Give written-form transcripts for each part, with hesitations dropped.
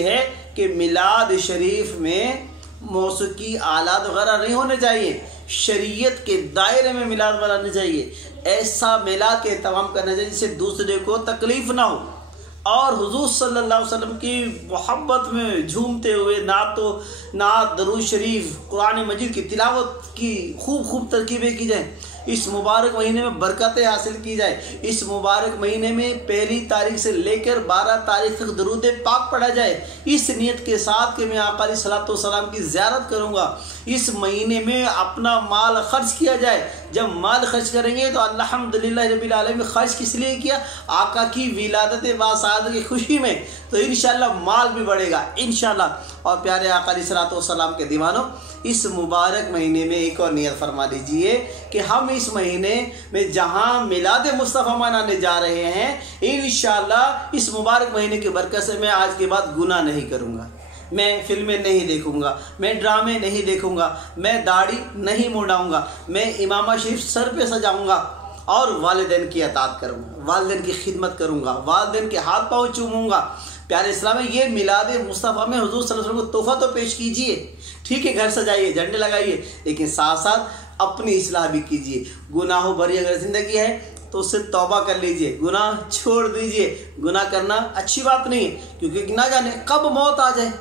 है कि मिलाद शरीफ में मौसीकी आलात वगैरह नहीं होने चाहिए, शरीयत के दायरे में मिलाद मनाना चाहिए। ऐसा मिलाद के एहतमाम करना चाहिए जिससे दूसरे को तकलीफ़ ना हो, और हुजूर सल्लल्लाहु अलैहि वसल्लम की मोहब्बत में झूमते हुए नात दरूद शरीफ कुरान मजीद की तिलावत की खूब तरकीबें की जाए। इस मुबारक महीने में बरकतें हासिल की जाए। इस मुबारक महीने में पहली तारीख से लेकर 12 तारीख तक दरूद पाक पढ़ा जाए, इस नियत के साथ कि मैं आका अलैहिस्सलातु वस्सलाम की ज़ियारत करूँगा। इस महीने में अपना माल खर्च किया जाए। जब माल खर्च करेंगे तो अल्हम्दुलिल्लाह रब्बिल आलमीन खर्च किस लिए किया? आका की विलादत बासादत की खुशी में। तो इंशाअल्लाह माल भी बढ़ेगा इंशाअल्लाह। और प्यारे आका अलैहिस्सलातु वस्सलाम के दीवानों, इस मुबारक महीने में एक और नियत फरमा लीजिए कि हम इस महीने में जहां मिलाद मुस्तफ़ा मनाने जा रहे हैं, इंशाअल्लाह इस मुबारक महीने की बरकत से मैं आज के बाद गुनाह नहीं करूँगा, मैं फिल्में नहीं देखूंगा, मैं ड्रामे नहीं देखूंगा, मैं दाढ़ी नहीं मुड़ाऊंगा, मैं इमामा शरीफ सर पे सजाऊंगा और वालिदैन की अतात करूंगा, वालिदैन की खिदमत करूंगा, वालिदैन के हाथ पाँव चूमूंगा। प्यारे इस्लाम में ये मिलाद मुस्तफ़ा में हुजूर सल्लल्लाहु अलैहि वसल्लम को तोहफा तो पेश कीजिए, ठीक है, घर सजाइए, झंडे लगाइए, लेकिन साथ साथ अपनी इस्लाह भी कीजिए। गुनाहों भरी अगर ज़िंदगी है तो उससे तौबा कर लीजिए, गुनाह छोड़ दीजिए। गुनाह करना अच्छी बात नहीं है, क्योंकि ना जाने कब मौत आ जाए,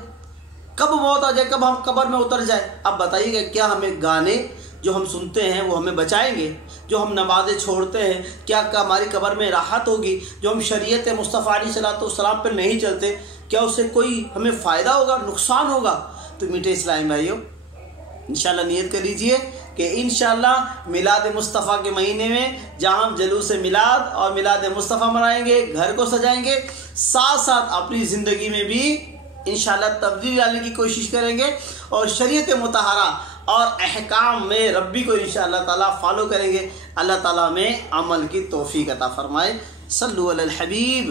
कब हम कब्र में उतर जाए। अब बताइएगा, क्या हमें गाने जो हम सुनते हैं वो हमें बचाएंगे? जो हम नमाज़ें छोड़ते हैं, क्या हमारी कब्र में राहत होगी? जो हम शरीयत मुस्तफ़ा अलैहिस्सलातु वस्सलाम पर नहीं चलते, क्या उससे कोई हमें फ़ायदा होगा, नुकसान होगा? तो मीठे इस्लामी भाइयों, इंशाअल्लाह नियत कर लीजिए कि इंशाअल्लाह मिलाद मुस्तफ़ा के महीने में जहाँ हम जुलूस मिलाद और मिलाद मुस्तफ़ा मनाएंगे, घर को सजाएंगे, साथ साथ अपनी ज़िंदगी में भी इंशाअल्लाह तब्दीली लाने की कोशिश करेंगे और शरीयत मुतहरा और अहकाम में रब्बी को इंशाअल्लाह ताला फॉलो करेंगे। अल्लाह ताला हमें अमल की तौफीक अता फरमाए। सल्लु अलल हबीब।